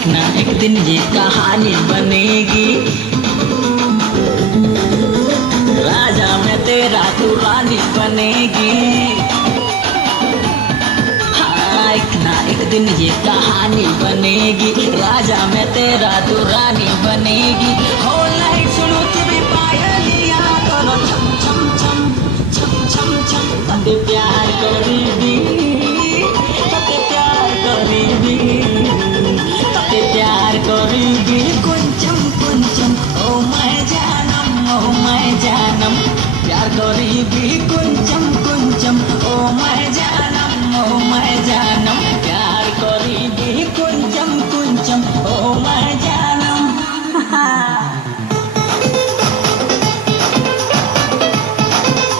एक ना एक दिन ये कहानी बनेगी। राजा मैं तेरा तू रानी बनेगी। हाँ, एक ना एक दिन ये कहानी बनेगी। राजा मैं तेरा तू रानी बनेगी। हो लाइट सुनो तेरी पायलियाँ करो छम छम छम छम छम छम। प्यार करो